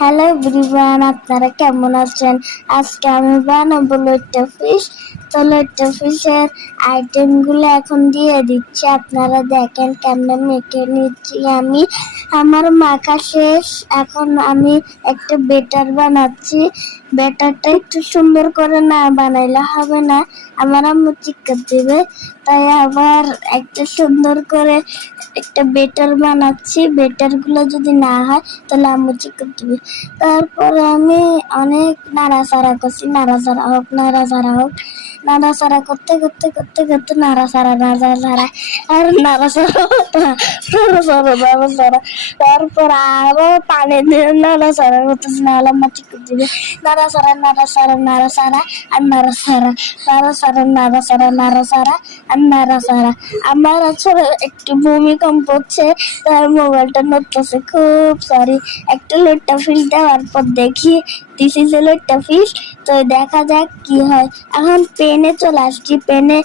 Hello everyone, আপনারা কেমন আছেন? আজকে আমি বানাবো লইট্টা ফিশ। তো লইট্টা ফিশের আইটেমগুলো এখন দিয়ে দিচ্ছি। আপনারা দেখেন কেমনে মেখে নিচ্ছি আমি। আমার মাখা শেষ। এখন আমি একটা বেটার বানাচ্ছি। বেটারটা একটু সুন্দর করে না বানাইলে হবে না, আমার আম্মু চিৎকার দিবে। তাই আবার একটা সুন্দর করে একটা বেটার বানাচ্ছি। বেটার গুলো যদি না হয় তাহলে আম্মু চিৎকার দিবে। তারপরে আমি অনেক নাড়াচাড়া করছি, নাড়াচাড়া হোক নাড়াচাড়া করতে করতে করতে করতে নাড়াচাড়া আর নাড়াচাড়া। তারপর আরো পানি দিয়ে নাড়াচাড়া করতেছি, নাহলে আম্মা চিৎকার দিবে। নাড়াচাড়া নাড়াচাড়া নাড়াচাড়া আর নাড়াচাড়া নাড়াচাড়া নাড়াচাড়া নাড়াচাড়া আর নাড়াচাড়া। আমার আসলে একটু ভূমিকম্প হচ্ছে, তার মোবাইলটা নড়তেছে, খুব সরি। একটা লইট্টা ফিশ দেওয়ার পর দেখি দিস ইজ এ লইট্টা ফিশ। তো দেখা যাক কি হয়। এখন পেনে চলে আসছি, পেনে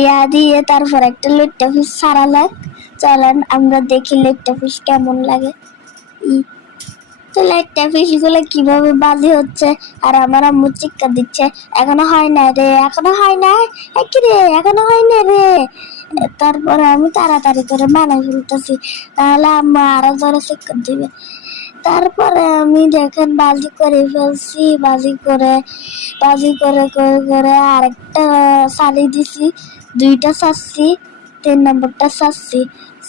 ইয়া দিয়ে তারপর একটা লইট্টা ফিশ ছাড়া লাগ। চলেন আমরা দেখি লইট্টা ফিশ কেমন লাগে। তো লইট্টা ফিশ গুলো কিভাবে বাজি হচ্ছে আর আমার আম্মু চিৎকার দিচ্ছে, এখনো হয় না রে, এখনো হয় না, কি রে এখনো হয় না রে। তারপরে আমি তাড়াতাড়ি করে বানাই ফেলতেছি, তাহলে আম্মা আরো জোরে চিৎকার দিবে। তারপরে আমি দেখেন বাজি করে ফেলছি, বাজি করে করে করে আরেকটা সারি দিছি, দুইটা ছাড়ছি, 3 নম্বরটা ছাড়ছি।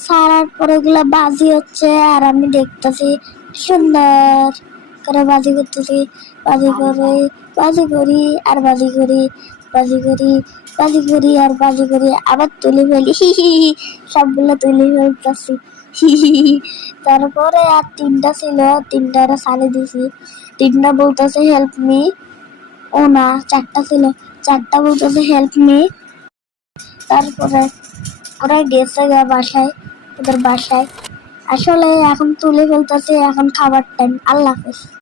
ছাড়ার পরে এগুলা বাজি হচ্ছে আর আমি দেখতেছি সুন্দর করে বাজি করতেছি। বাজি করে বাজি করি আর বাজি করি, বাজি করি বাজি করি আর বাজি করি, আবার তুলে ফেলি, হি হি হি, সবগুলো তুলে ফেলতেছি, হি হি হি। তারপরে আর 3টা ছিল, 3টারে ছাড়ি দিছি। 3টা বলতেছে হেল্প মি, ও না 4টা ছিল, 4টা বলতেছে হেল্প মি। তারপরে ওরা গেছে বাসায়, ওদের বাসায়। আসলে এখন তুলে ফেলতেছে, এখন খাবার টাইম। আল্লাহ হাফেজ।